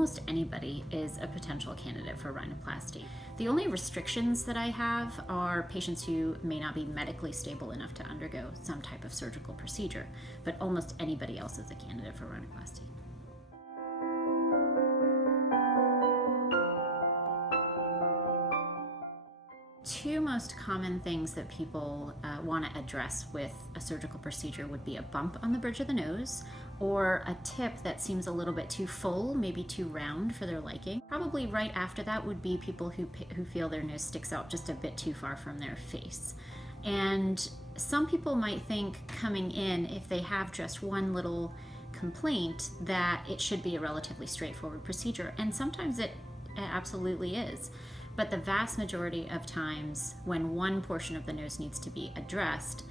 almost anybody is a potential candidate for rhinoplasty. The only restrictions that I have are patients who may not be medically stable enough to undergo some type of surgical procedure, but almost anybody else is a candidate for rhinoplasty. Two most common things that people want to address with a surgical procedure would be a bump on the bridge of the nose or a tip that seems a little bit too full, maybe too round for their liking. Probably right after that would be people who feel their nose sticks out just a bit too far from their face. And some people might think coming in, if they have just one little complaint, that it should be a relatively straightforward procedure. And sometimes it absolutely is. But the vast majority of times when one portion of the nose needs to be addressed,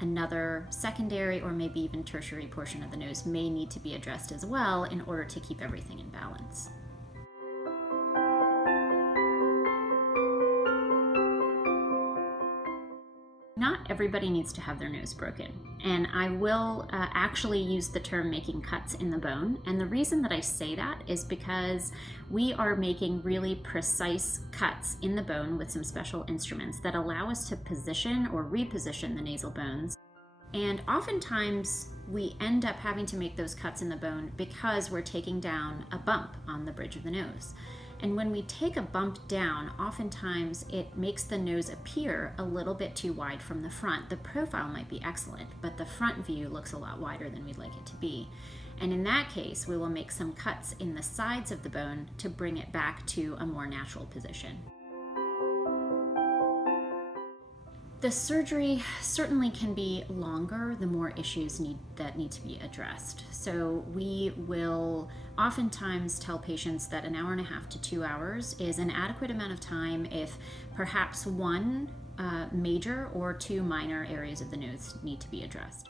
another secondary or maybe even tertiary portion of the nose may need to be addressed as well in order to keep everything in balance. Not everybody needs to have their nose broken, and I will actually use the term making cuts in the bone. And the reason that I say that is because we are making really precise cuts in the bone with some special instruments that allow us to position or reposition the nasal bones. And oftentimes we end up having to make those cuts in the bone because we're taking down a bump on the bridge of the nose. And when we take a bump down, oftentimes it makes the nose appear a little bit too wide from the front. The profile might be excellent, but the front view looks a lot wider than we'd like it to be. And in that case, we will make some cuts in the sides of the bone to bring it back to a more natural position. The surgery certainly can be longer the more issues that need to be addressed. So we will oftentimes tell patients that 1.5 hours to 2 hours is an adequate amount of time if perhaps one major or two minor areas of the nose need to be addressed.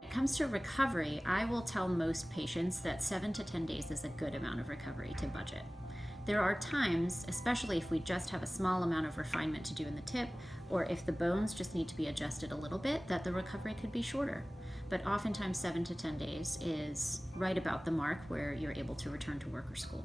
When it comes to recovery, I will tell most patients that 7 to 10 days is a good amount of recovery to budget. There are times, especially if we just have a small amount of refinement to do in the tip, or if the bones just need to be adjusted a little bit, that the recovery could be shorter. But oftentimes 7 to 10 days is right about the mark where you're able to return to work or school.